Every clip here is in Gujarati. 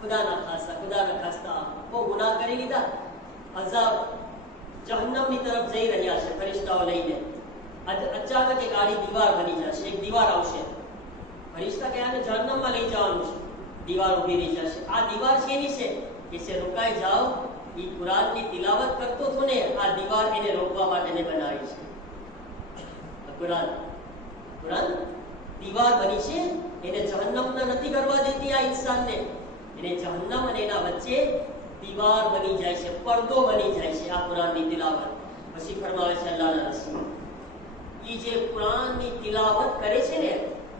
ખુદા ના ખાસ્તા બહુ ગુનાહ કરી લીધા, અઝાબ જહન્નમની તરફ જઈ રહ્યા છે ફરિશ્તાઓ લઈને. અચાનક એક આડી દીવાર બની જશે, એક દીવાર આવશે. ફરિશ્તા કે આને જહન્નમમાં લઈ જવાનું છે. દીવાર ઊભી રહી જશે. આ દીવાર શેની છે? કે છે રોકાઈ જાઓ, એ કુરાનની તિલાવત કરતો હતો ને, આ દીવાર એને રોકવા માટે મેં બનાવી છે. કુરાન દીવાર બની છે, એને જહન્નમના નથી કરવા દેતી આ ઇન્સાનને. એને જહન્નમ અને એના વચ્ચે દીવાર બની જાય છે, પડદો બની જાય છે આ કુરાનની તિલાવત. પછી ફરમાવે છે અલ્લાહના રસૂલ, ઈ જે કુરાનની તિલાવત કરે છે ને,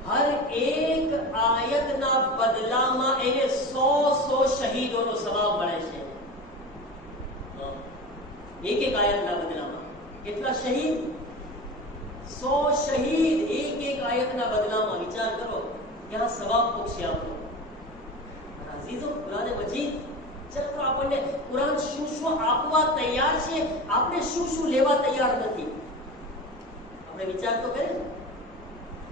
હર એક આયતના બદલામાં એને 100 શહીદોનો સવાબ મળે છે. એક આયતના બદલામાં કેટલા શહીદ? 100 શહીદ એક આયતના બદલામાં. વિચાર કરો ક્યાં સવાબ પૂછશે આપણો. અઝીઝો, કુરાને મજીદ ચલો આપણને કુરાન શું આપવા તૈયાર છે, આપણે શું લેવા તૈયાર નથી. આપણે વિચાર તો કરે,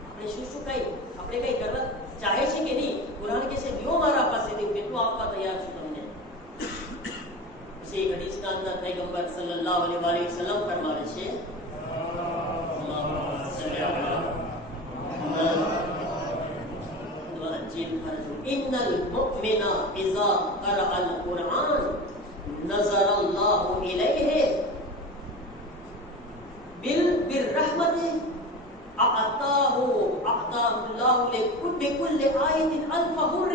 આપણે શું કઈ આપણે કઈ કરવા ચાહે છે કે નહીં? કુરાન કહે છે લ્યો મારા પાસેથી, હું કેટલું આપવા તૈયાર છું તમને. પછી એક હદીસના અંદર પૈગંબર સલ્લલ્લાહુ અલૈહિ વસલ્લમ ફરમાવે છે, ઇન્નલ મુમિના ઇઝા કરઅલ કુરઆન નઝરલ્લાહુ ઇલૈહિ بالرحمة أعطاه الله لكل آية ألف حر.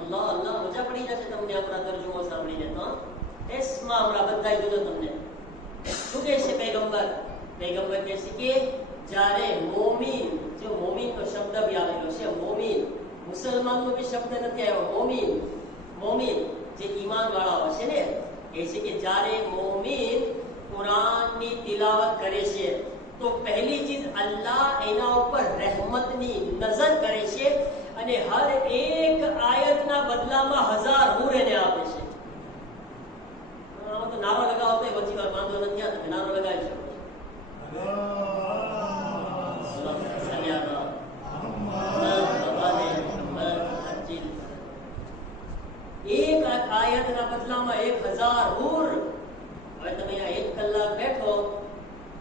الله મજા પડી જશે તમને આપણા તર્જુમો સાંભળીને. તો ટેસ્ટમાં આપણા બધા જોજો તમને શું કહે છે પૈગંબર કહે છે કે જ્યારે મોમીન, જો મોમીનનો શબ્દ બી આવેલો છે, મોમીન મુસલમાનનો બી શબ્દ નથી આવ્યો. મોમીન જે ઈમાન વાળા છે ને, કહે છે કે જ્યારે મોમીન કુરાનની તિલાવત કરે છે તો પહેલી ચીજ અલ્લાહ એના ઉપર રહેમતની નજર કરે છે અને હર એક આયતના બદલામાં 1000 હૂર એને આપે છે. તો નારો લગાવો તો વચ્ચે વાર વાંધો નથી. આ તમે નારો લગાવી શકો છો. એક આયતના બદલામાં 1000 હૂર. હવે તમે આ 1 કલાક બેઠો,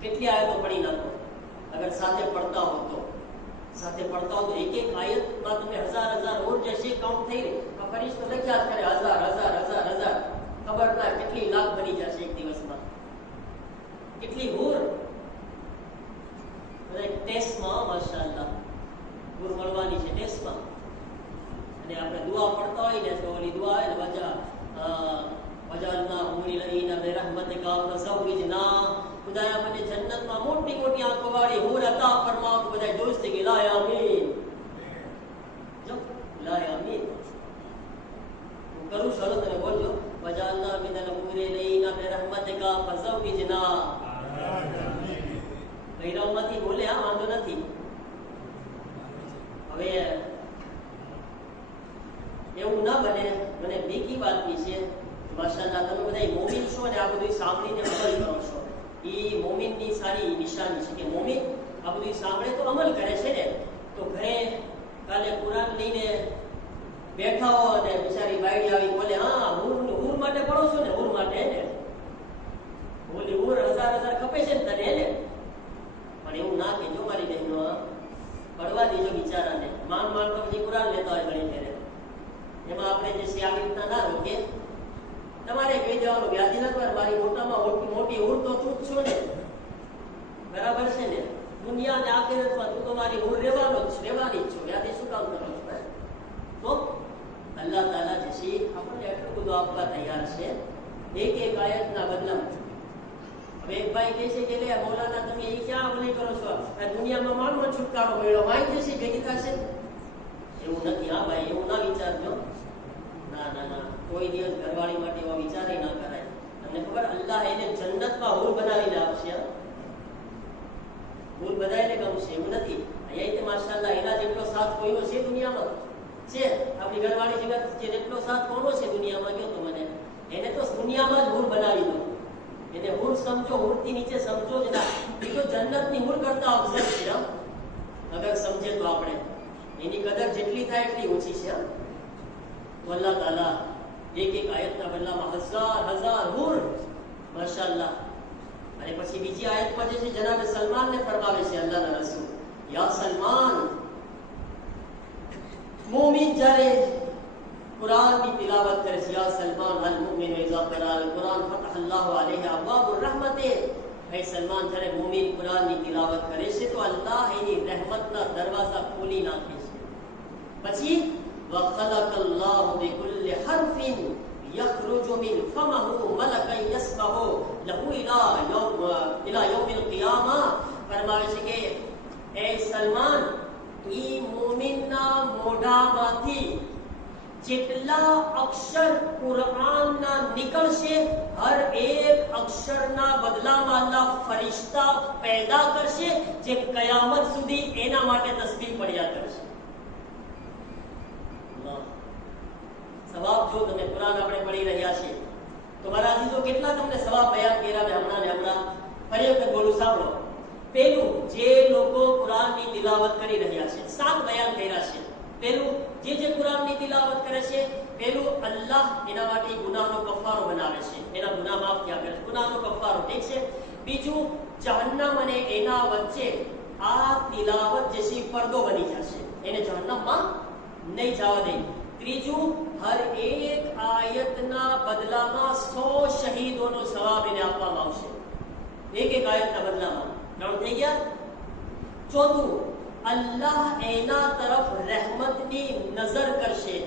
કેટલી આયતો પડી નાખો અગર સાથે પડતા હો તો એક આયતમાં તમે 1000 હૂર જશે, કાઉન્ટ થઈ રહી. આ ફરિશ્તો લખ્યા કરે 1000 ખબર ના કેટલી લાખ બની જશે એક દિવસમાં. કેટલી હૂર ટેસ્ટમાં માશાઅલ્લાહ હૂર મળવાની છે ટેસ્ટમાં. અને આપણે દુઆ પડતા હોય ને તો ઓલી દુઆ આવે ને, વજાલના હુરિલઈના બિરહમતિકા ફઝવિજના, ખુદાયા મને જન્નતમાં મોટી આંખો વાળી હૂર અતા ફરમાવ. તો બધા દોસ્ત કે લા આમીન, જો લા આમીન. હું કરું ચાલો તમે બોલજો, વજાલના મિનલ હુરિલઈના બિરહમતિકા ફઝવિજના. બૈરામાંથી બોલે, આ વાંધો નથી. હવે એવું ના બને, મને બીકી વાત છે માશાઅલ્લાહ. તમે બધા મોમીન છો અને આ બધું સાંભળીને અમલ કરો છો, એ મોમીનની સારી નિશાની છે કે મોમીન આ બધું સાંભળે તો અમલ કરે છે ને. તો ઘરે કાલે કુરાન લઈને બેઠા હો અને બિચારી બાયડી આવી બોલે, હા હૂર માટે પડો છો ને, હૂર માટે ને બોલી હૂર 1000 ખપે છે ને તને ને. પણ એવું ના કે જો મારી બહેનો પડવા દેજો બિચારાને. માંગ તો પછી કુરાન લેતા હોય ઘણી ફેરે. એમાં આપણે જે છે આવી રીતના ના રોકે. તમારે કહી દેવાનું વ્યાધિ નથી, મારી મોટામાં મોટી હૂર તો તું જ છો ને, બરાબર છે ને. દુનિયા ને આખિરતમાં તું તો મારી હૂર રહેવાની જ છો, વ્યાધિ શું કામ કરો છો? તો અલ્લાહ તાલા જે છે આપણને એટલું બધું આપવા તૈયાર છે એક આયતના બદલામાં. હવે એક ભાઈ કહે છે કે લે મૌલાના તમે એ ક્યાં અમલી કરો છો, આ દુનિયામાં માનવો છુટકારો મળ્યો, માઈ જશે ભેગી થશે. એવું નથી. હા ભાઈ, એવું ના વિચારજો. ના, કોઈ દિવસ ઘરવાળી માટે એવા વિચાર ના કરાય. તમને ખબર, અલ્લાહ એને જન્નતમાં હૂર બનાવીને આપશે. હૂર બધાને ગમશે એવું નથી. અહીંયા માશાઅલ્લાહ એના જેટલો સાથ કોઈનો છે દુનિયામાં? છે? આપણી ઘરવાળી જેટલો સાથ કોનો છે દુનિયામાં? કહો તો મને. એને તો દુનિયામાં જ હૂર બનાવી દો. એને હૂર સમજો, હૂરથી નીચે સમજો જ ના. એ તો જન્નતની હૂર કરતા અફઝલ છે અગર સમજે તો. આપણે એની કદર જેટલી થાય એટલી ઓછી છે. અલ્લાહ તાલા એક એક આયતના બદલામાં હજાર હૂર, માશાઅલ્લાહ. અને પછી બીજી આયતમાં જે છે જનાબ સલમાનને ફરમાવે છે અલ્લાહના રસૂલ, યા સલમાન, મોમિન જ્યારે કુરાનની તિલાવત કરે છે, યા સલમાન અલ મુમિન ઇઝા qara અલ કુરાન ફતહ અલ્લાહુ અલૈહિ અબવાબુર રહમતે, હે સલમાન જ્યારે મોમિન કુરાનની તિલાવત કરે છે તો અલ્લાહ એની રહેમતના દરવાજા ખોલી નાખે છે. પછી وخلق الله بكل حرف يخرج من فمه ملكا يسبح له الى يوم القيامه. ફરમાવે છે કે એ સલમાન, ઈ મોમિનના મોઢામાંથી જેટલા અક્ષર કુરાનના નીકળશે, હર એક અક્ષરના બદલામાં અલ્લાહ ફરિશ્તા પેદા કરશે જે કયામત સુધી એના માટે તસ્બીહ પડ્યા કરશે. સવાબ જો તમે કુરાન આપણે પઢી રહ્યા છીએ તો મારા અજીઝો કેટલા તમને સવાબ બયાન કર્યા મેં હમણાં ફરી વખત બોલું, સાંભળો. પેલું, જે લોકો કુરાનની તિલાવત કરી રહ્યા છે, 7 બયાન કર્યા છે. પેલું, જે કુરાનની તિલાવત કરે છે, પેલું અલ્લાહ એના માટે ગુનાહનો કફારો બનાવે છે, એના ગુનાહ માફ થયા કરે છે, ગુનાહનો કફારો, ઠીક છે. બીજું, જહન્નમ અને એના વચ્ચે આ તિલાવત જે છે પડદો બની જશે, એને જહન્નમમાં નહીં જવા દે. ત્રીજું, હર એક આયતના બદલામાં 100 શહીદોનો સવાબ એને આપવામાં આવશે, એક આયતના બદલામાં. 3 થઈ ગયા. ચોથું, અલ્લાહ એના તરફ રહેમતની નજર કરશે.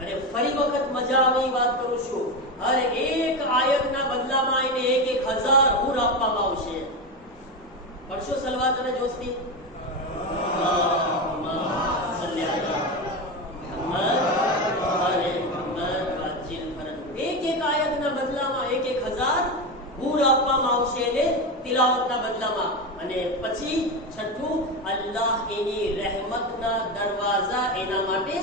અને ફરી વખત મજા આવે વાત કરું છું, હર એક આયતના બદલામાં એને 1000 હૂર આપવામાં આવશે. પડશો સલવાત અને જોસ્તી? એક આયતના બદલામાં 1000 હૂર આપવામાં આવશે એને તિલાવતના બદલામાં. અને પછી છઠ્ઠું, અલ્લાહ એની રહેમતના દરવાજા એના માટે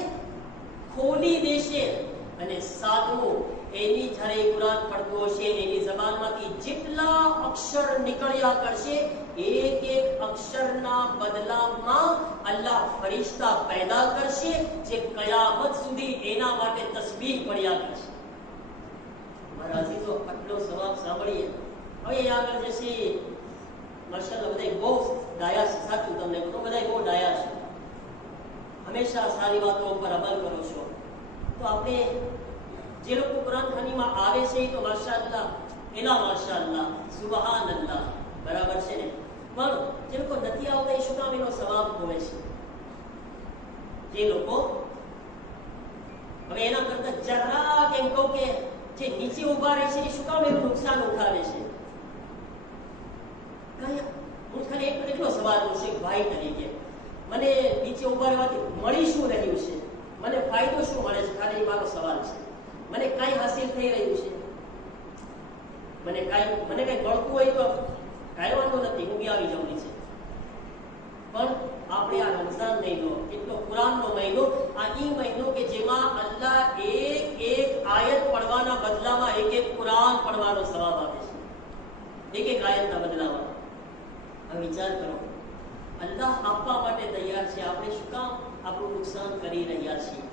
ખોલી દેશે. અને સાતમું, એની જ્યારે કુરાન પડતું હશે એની જબાનમાંથી જેટલા અક્ષર નીકળ્યા કરશે, એક અક્ષરના બદલામાં અલ્લાહ ફરિશ્તા પેદા કરશે જે કયામત સુધી એના માટે તસ્બીહ પડ્યા કરશે. મારા અજીઝો, આટલો સવાબ સાંભળીએ. હવે આગળ જશે, માશાઅલ્લાહ બધા બહુ ડાયા છે, સાચું તમને કહું, બધા બહુ ડાયા છે, હંમેશા સારી વાતો ઉપર અમલ કરો છો. તો આપણે જે લોકો કુરાન ખાનીમાં આવે છે તો માશાઅલ્લાહ, એલા માશાઅલ્લાહ, સુબહાનલ્લાહ, બરાબર છે ને. પણ જે લોકો નથી આવતા એ શું કામ એનો સવાબ ખોવે છે? જે લોકો, હવે એના કરતા જરાક એમ કહું કે જે નીચે ઉભા રહે છે એ શું કામ એનું નુકસાન ઉઠાવે છે? હું ખાલી એટલો સવાલ પૂછું ભાઈ તરીકે, મને નીચે ઉભા રહેવાથી મળી શું રહ્યું છે, મને ફાયદો શું મળે છે? ખાલી મારો સવાલ છે. મને કાંઈ હાસિલ થઈ રહ્યું છે? મને કાંઈ મળતું હોય તો કાંઈ વાંધો નથી, હું બી આવી જાઉં નીચે. પણ આપણે આ રમઝાન મહિનો, એટલો કુરાનનો મહિનો, આ ઈ મહિનો કે જેમાં અલ્લાહ એક આયત પડવાના બદલામાં એક કુરાન પડવાનો સવાબ આપે છે, એક આયતના બદલામાં. હવે વિચાર કરો, અલ્લાહ આપવા માટે તૈયાર છે, આપણે શું કામ આપણું નુકસાન કરી રહ્યા છીએ?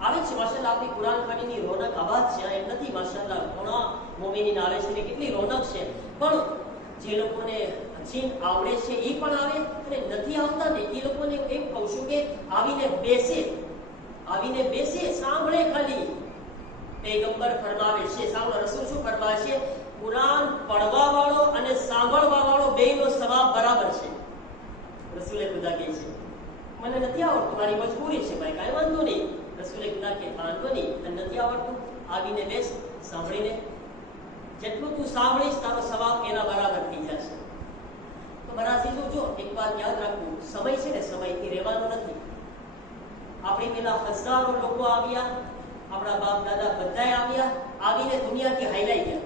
આવે છે માશાઅલ્લાહ આપણી કુરાન ખાનીની રોનક આવાજ છે, એમ નથી, માશાઅલ્લાહ ઘણા મોમિનીન આવે છે, કેટલી રોનક છે. પણ જે લોકોને હજી આવડે છે એ પણ આવે, અને નથી આવતા ને એ લોકોને એમ કહું છું કે આવીને બેસે, સાંભળે. ખાલી પૈગંબર ફરમાવે છે, સાંભળો રસૂલ શું ફરમાવે છે, કુરાન પડવા વાળો અને સાંભળવા વાળો બેયનો સવાબ બરાબર છે. રસૂલે ખુદા કહે છે, મને નથી આવડતું, મારી મજબૂરી છે ભાઈ, કાંઈ વાંધો નહીં. રસૂલે ખુદા કે વાંધો નહીં, તને નથી આવડતું, આવીને બેસ, સાંભળીને જેટલું તું સાંભળીશ તારો સવાબ એના બરાબર થઈ જશે. તો મારા અજીઝો, જો એક વાત યાદ રાખવું, સમય છે ને, સમયથી રહેવાનો નથી. આપણી પેલા હજારો લોકો આવ્યા, આપણા બાપ દાદા બધાએ આવ્યા, આવીને દુનિયાથી હાઈલાઈ ગયા,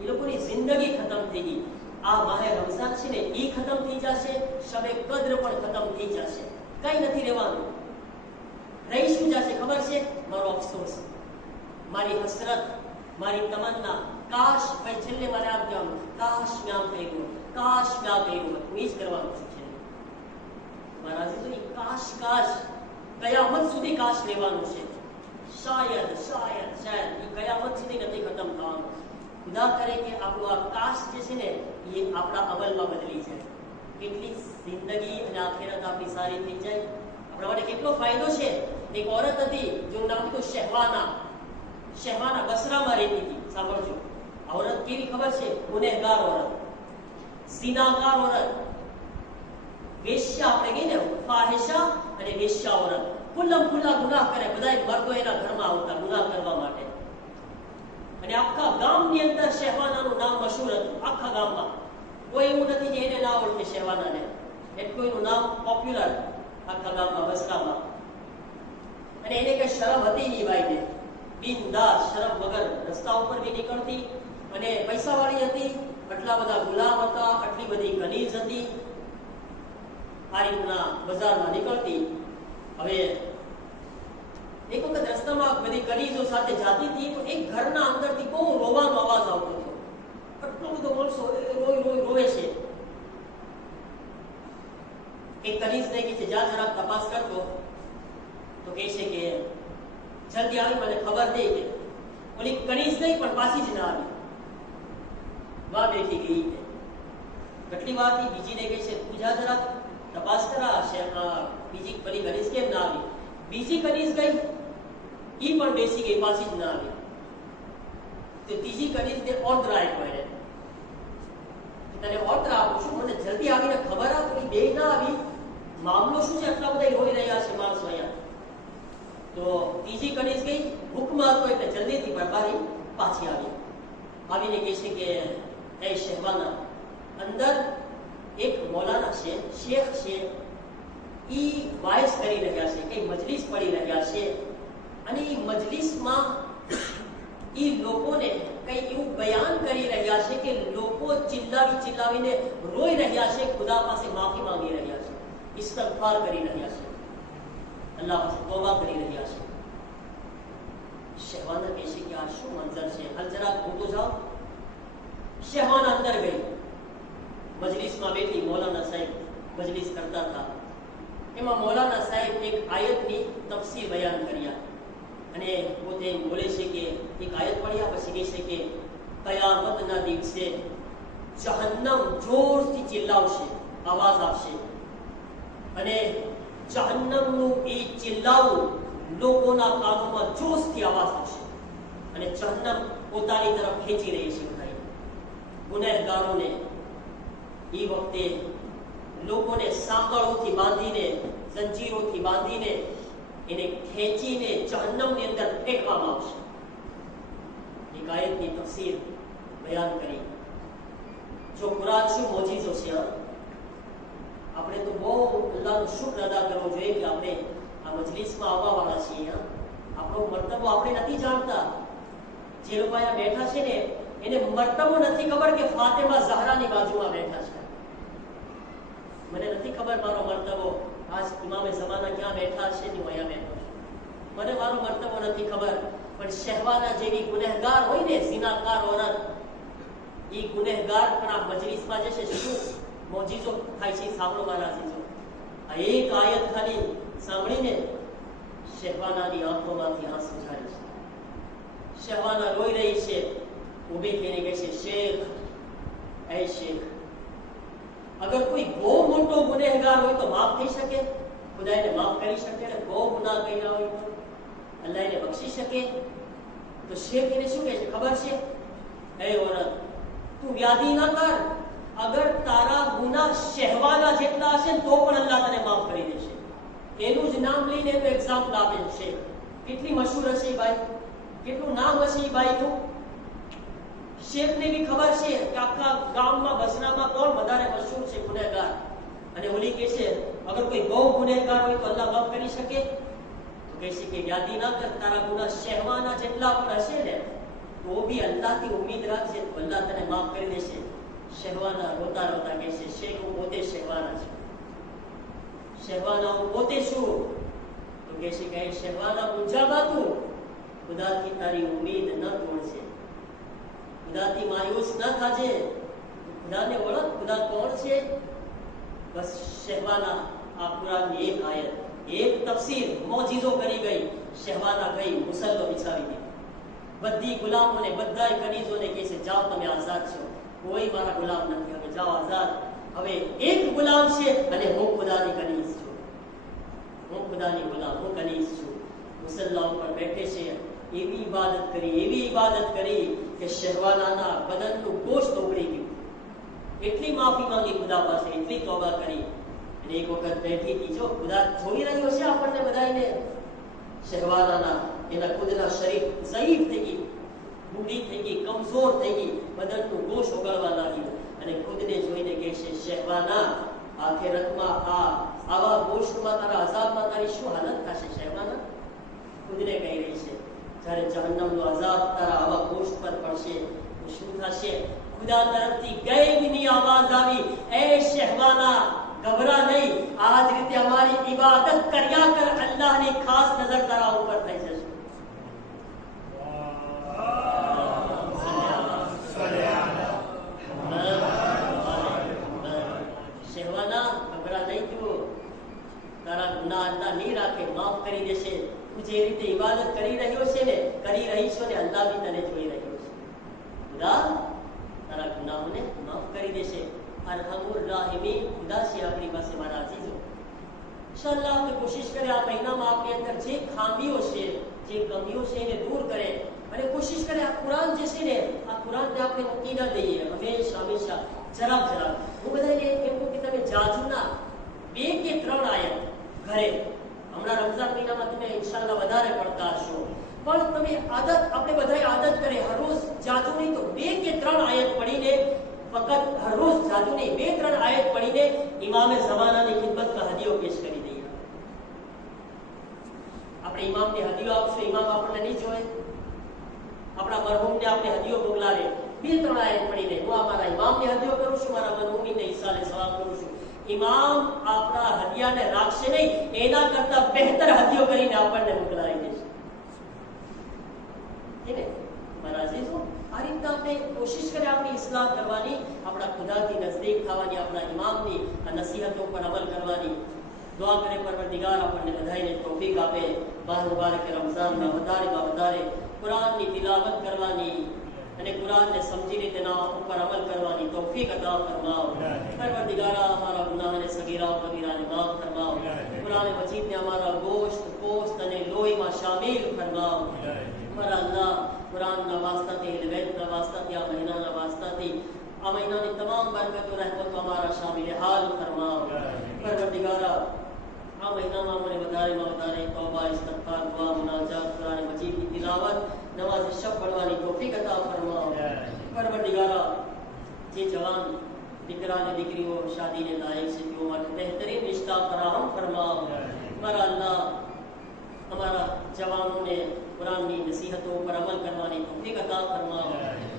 એ લોકોની જિંદગી ખતમ થઈ ગઈ. આ માહે રમઝાન છે ને એ ખતમ થઈ જશે, શબે કદ્ર પણ ખતમ થઈ જશે, કઈ નથી રહેવાનું. રહી શું જશે ખબર છે? મારો અફસોસ, મારી હસરત, મારી તમન્ના, કાશ ભાઈ છેલ્લે મારે આમ કહેવાનું, કાશ મેં આમ કર્યું, કાશ મેં આ કર્યું. હું એ જ કરવાનું છું છે મારા, તો કાશ કયામત સુધી કાશ લેવાનું છે. શાયદ શાયદ શાયદ એ કયામત સુધી નથી ખતમ થવાનું. ખુદા કરે કે આપણું આ કાસ્ટ જે છે ને એ આપણા અમલમાં બદલી જાય, કેટલી જિંદગી અને આખિરત આપણી સારી થઈ જાય. આપણા માટે કેટલો ફાયદો છે. એક ઓરત હતી જેનું નામ હતું શહેવાના. શહેવાના બસરામાં રહેતી હતી. સાંભળજો, આ ઓરત કેવી ખબર છે? ગુનેહગાર ઓરત, ઝિનાકાર ઓરત, વેશ્યા આપણે કહીએ ને, ફાહિશા અને વેશ્યા ઓરત, ખુલ્લમ ખુલ્લા ગુનાહ કરે. બધા મર્દો એના ઘરમાં આવતા ગુનાહ કરવા માટે. અને આખા ગામની અંદર શહેવાનાનું નામ મશહૂર હતું. આખા ગામમાં કોઈ એવું નથી જે એને ના ઓળખે શહેવાનાને. એટલું એનું નામ પોપ્યુલર આખા ગામમાં, બસરામાં. અને એને કઈ શરમ હતી નહીં ભાઈને, બિનદાસ શરમ વગર રસ્તા ઉપર બી નીકળતી. અને પૈસાવાળી હતી, આટલા બધા ગુલામ હતા, આટલી બધી કનીઝ હતી. આ રીતના બજારમાં નીકળતી. હવે એક વખત રસ્તામાં બધી કનીઝો સાથે જાતી હતી તો એક ઘરના અંદરથી બહુ રોવાનો અવાજ આવતો હતો. આટલો બધો માણસો રોવે છે. એક કનીઝને કહે છે જા જરાક તપાસ કરતો. તો કહે છે કે જલ્દી આવી મને ખબર દે. કે ઓલી કનીઝ નહીં પણ પાછી જ ના આવી, વાહ બેઠી ગઈ. કેટલી વાર થી બીજીને કહે છે તું જા જરાક તપાસ કરા બીજી પેલી કનીઝ કેમ ના આવી. બીજી કનીઝ ગઈ, ઈ પણ બેસી ગઈ, પાછી જ ના આવી. તો ત્રીજી કનીઝને ઓર્ડર આપ્યો એને, તને ઓર્ડર આપું છું, મને જલ્દી આવીને ખબર આપ. તો બે ના આવી, મામલો શું છે? આટલા બધા રોઈ રહ્યા છે માણસો અહીંયા. તો ત્રીજી કનીઝ ગઈ, હુકમ હતો એટલે જલ્દીથી બરબારી પાછી આવી. આવીને કહે છે કે એ શહેવાના, અંદર એક મૌલાના છે, શેખ છે, ઈ વાઇસ કરી રહ્યા છે, કઈ મજલિસ પડી રહ્યા છે. અને ઈ મજલિસમાં ઈ લોકોને કઈ એવું બયાન કરી રહ્યા છે કે લોકો ચિલ્લાવી ચિલ્લાવીને રોઈ રહ્યા છે, ખુદા પાસે માફી માંગી રહ્યા છે, ઇસ્તિગફાર કરી રહ્યા છે, અલ્લાહ પાસે તોબા કરી રહ્યા છે. શહેવાના કહે છે કે આ શું મંજર છે? હાલ જરાક હું તો જાઉં. શહેવાના અંદર ગઈ, મજલિસમાં બેઠી. મૌલાના સાહેબ મજલિસ કરતા હતા. એમાં મૌલાના સાહેબ એક આયતની તફસીર બયાન કર્યા. અને પોતે બોલે છે કે એક આયત પડ્યા પછી કહે છે કે કયામતના દિવસે જહન્નમ જોરથી ચિલ્લાવશે, આવાજ આપશે. અને જહન્નમનું એ ચિલ્લાવું લોકોના કાનોમાં જોશથી આવાજ આવશે. અને જહન્નમ પોતાની તરફ ખેંચી રહી છે ભાઈ ગુનેહગારોને. એ વખતે લોકોને સાંકળોથી બાંધીને, જંજીરોથી બાંધીને એને ખેંચીને જહન્નમની અંદર ફેંકવામાં આવશે. એક આયતની તફસીર બયાન કરી. જો કુરાન શું મોજીઝો છે. આપણે તો બહુ અલ્લાહનો શુક્ર અદા કરવો જોઈએ કે આપણે આ મજલિસમાં આવવાવાળા છીએ. આપણો મર્તબો આપણે નથી જાણતા. જે લોકો અહીંયા બેઠા છે ને એને મર્તબો નથી ખબર કે ફાતિમા ઝહરાની બાજુમાં બેઠા છે. મને નથી ખબર મારો મર્તબો આજ ઇમામે ઝમાના ક્યાં બેઠા છે ને હું અહીંયા બેઠો છું. મને મારો મર્તબો નથી ખબર. પણ શહેવાના જેવી ગુનેહગાર હોય ને, ઝિનાકાર ઓરત, એ ગુનેહગાર પણ આ મજલિસમાં જશે. શું મોજીઝો થાય છે સાંભળો મારા અઝીઝો. આ એક આયત ખાલી સાંભળીને શહેવાનાની આંખોમાંથી આંસુ ઝરે છે. શહેવાના રોઈ રહી છે. ઊભી થઈને કહે છે શેખ, એ શેખ, અગર કોઈ બહુ મોટો ગુનેહગાર હોય તો માફ થઈ શકે? ખુદા એને માફ કરી શકે? અને બહુ ગુનાહ કર્યા હોય તો અલ્લાહ એને બક્ષી શકે? તો શેખ એને શું કહે છે ખબર છે? એ ઓરત, તું વ્યાધિ ના કર. અગર તારા ગુનાહ શહેવાના જેટલા હશે તો પણ અલ્લાહ તને માફ કરી દેશે. એનું જ નામ લઈને એનું એક્ઝામ્પલ આપે છે. કેટલી મશહૂર હશે ભાઈ, કેટલું નામ હશે એ ભાઈનું. શેખને બી ખબર છે કે આખા ગામમાં, બસરામાં કોણ વધારે મશહૂર છે ગુનેહગાર. અને ઓલી કહે છે અગર કોઈ બહુ ગુનેહગાર હોય તો અલ્લાહ માફ કરી શકે? તો કહે છે કે યાદી ના કર, તારા ગુનાહ શહેવાના જેટલા પણ હશે ને તો બી અલ્લાહથી ઉમ્મીદ રાખજે તો અલ્લાહ તને માફ કરી દેશે. શહેવાના રોતા રોતા કહે છે શેખ, હું પોતે શહેવાના છું. શહેવાના, હું પોતે છું. તો કહે છે કે શહેવાના, મુંજામાં તું ખુદાથી તારી ઉમ્મીદ ન તોડશે, ખુદાથી માયુસ ન થાજે. ખુદાને ઓળખ, ખુદા કોણ છે. બસ શહેવાના આ કુરાનની એક આયત, એક તફસીર મોજીઝો કરી ગઈ. શહેવાના ગઈ મુસલ્લો બિછાવી દીધો. બધી ગુલામોને બધાય કનીઝોને કહે છે જાઓ તમે આઝાદ છો, કોઈ મારા ગુલામ નથી, હવે જાઓ આઝાદ. હવે એક ગુલામ છે અને હું ખુદાની કનીઝ છું, હું ખુદાની ગુલામ, હું કનીઝ છું. મુસલ્લા ઉપર બેઠે છે. એવી ઇબાદત કરી કે શહેવાનાના બદનનું ગોશ્ત ઉગડી ગયું. એટલી માફી માંગી ખુદા પાસે, એટલી તોબા કરી. અને એક વખત બેઠી હતી, જો ખુદા જોઈ રહ્યો છે આપણને બધાને. શહેવાનાના એના ખુદના શરીર ઝઈફ થઈ ગઈ, બુઢી થઈ ગઈ, કમજોર થઈ ગઈ, બદનનું ગોશ ઓગળવા લાગ્યું. અને ખુદને જોઈને કહે છે શહેવાના, આખિરતમાં આવા ગોશમાં તારા અઝાબમાં તારી શું હાલત થશે શહેવાના? ખુદને કહી રહી છે જ્યારે જહન્નમનો અઝાબ તારા આવા ગોશ પર પડશે તો શું થશે? ખુદા તરફથી ગૈબની આવાજ આવી, એ શહેવાના ગભરા નહીં, આ જ રીતે અમારી ઇબાદત કર્યા કર, અલ્લાહની ખાસ નજર તારા ઉપર થઈ જશે. શહેવાના ગભરા નહીં, તું તારા ગુનાહ અલ્લાહ નહીં રાખે, માફ કરી દેશે. તું જે રીતે ઇબાદત કરી રહ્યો છે ને, કરી રહી છો ને, અલ્લાહ બી તને જોઈ રહ્યો છે. ખુદા તારા ગુનાહોને માફ કરી દેશે. અરહમુર રાહિમીન ખુદા છે આપણી પાસે. મારા અઝીઝો, ઇન્શાઅલ્લાહ આપણે કોશિશ કરીએ આ મહિનામાં આપણી અંદર જે ખામીઓ છે, જે કમીઓ છે એને દૂર કરે, અને કોશિશ કરે આ કુરાન જે છે ને, આ કુરાનને આપણે મૂકી ન દઈએ હંમેશા જરાક. હું બધાને એમ કહું કે તમે જાજુના 2 કે 3 આયત ઘરે, હમણાં રમઝાન મહિનામાં તમે ઇન્શાઅલ્લાહ વધારે પડતા હશો, પણ તમે આપણે બધાએ આદત કરે હરરોજ જાજુ નહીં તો 2 કે 3 આયત પડીને, ફકત હરરોજ જાજુ નહીં 2-3 આયત પડીને ઇમામે ઝમાનાની ખિદમતમાં હદીઓ પેશ કરી દઈએ. આપણે ઇમામને હદીઓ આપશું, ઇમામ આપણને નહીં જોવે, આપણા મરહૂમને આપણે હદીઓ મોકલાવે. 2-3 આયત પડીને હું મારા ઇમામને હદીઓ કરું છું, મારા મરહૂમીને ઈસાલે સવાબ કરું છું. ઇમામ આપણા હદિયાને રાખશે નહીં, એના કરતા બહેતર હદીઓ કરીને આપણને મોકલાવી દેશે. મારા અઝીઝો, આ રીતના આપણે કોશિશ કરીએ આપણી ઇસ્લાહ કરવાની, આપણા ખુદાથી નજદીક થવાની, આપણા ઇમામની આ નસીહતો પર અમલ કરવાની. દુઆ કરે પરવરદિગાર આપણને બધાને તૌફીક આપે. માહ મુબારક રમઝાનમાં વધારે કુરાનની તિલાવત કરવાની અને કુરાનને સમજીને તેના ઉપર અમલ કરવાની તૌફીક અતા ફરમાઓ. પરવરદિગારા અમારા ગુનાહને સગીરા ઓ કબીરાને માફ ફરમાઓ. કુરાન મજીદને અમારા ગોશ્ત, પોસ્ત અને લોહીમાં શામિલ ફરમાઓ. અમારા અલ્લાહ, કુરાનના વાસ્તાથી, અહેલ-એ-બેતના વાસ્તાથી, આ મહિનાના વાસ્તાથી, આ મહિનાની તમામ બરકતો રહેમતો અમારા શામિલ હાલ ફરમાઓ. પરવરદિગારા આ મહિનામાં અમને વધારે તૌબા, ઇસ્તિગફાર, દુઆ, મુનાજાત, કુરાન મજીદની તિલાવત, નમાઝ શબ પઢવાની તૌફીક અતા ફરમાઓ. પરવરદિગારા જે જવાન દીકરા અને દીકરીઓ શાદીને લાયક છે તેઓ માટે બહેતરીન રિશ્તા ફરાહમ ફરમાઓ. મારા અલ્લાહ અમારા જવાનોને કુરાનની નસીહતો પર અમલ કરવાની તૌફીક અતા ફરમાઓ.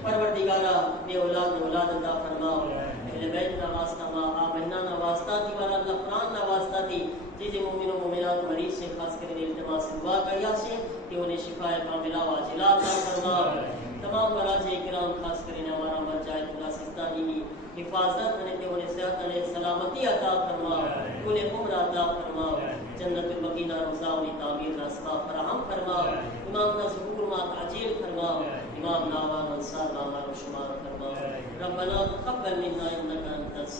પરવરદિગારા બે औलाद અતા ફરમાઓ. અહેલ-એ-બેતના વાસ્તામાં, આ મહિનાના વાસ્તાથી, મારા અલ્લાહ કુરાનના વાસ્તાથી જે મોમિનો મોમિનાત મરીઝ છે, ખાસ કરીને ઇલ્તિમાસ દુઆ કર્યા છે, તેઓને શિફાએ કામિલા વાજિલા અતા ફરમાઓ. તમામ મરાજે કિરામ, ખાસ કરીને અમારા મરજાએ ખુદા સિસ્તાનીની હિફાજત અને તેઓને સેહત અને સલામતી અતા ફરમાઓ. કુલે ઉમ્ર અતા ફરમાઓ. જન્નતુલ બકીના રોઝાઓની તામીરના અસબાબ ફરાહમ ફરમાઓ. ઇમામના ઝુહૂરમાં તાજીલ ફરમાઓ. ઇમામના આવાન અંસારના અમારો શુમાર ફરમાઓ. રબ્બના તक़બ્બલ મિન્ના ઇન્નકા અંતસ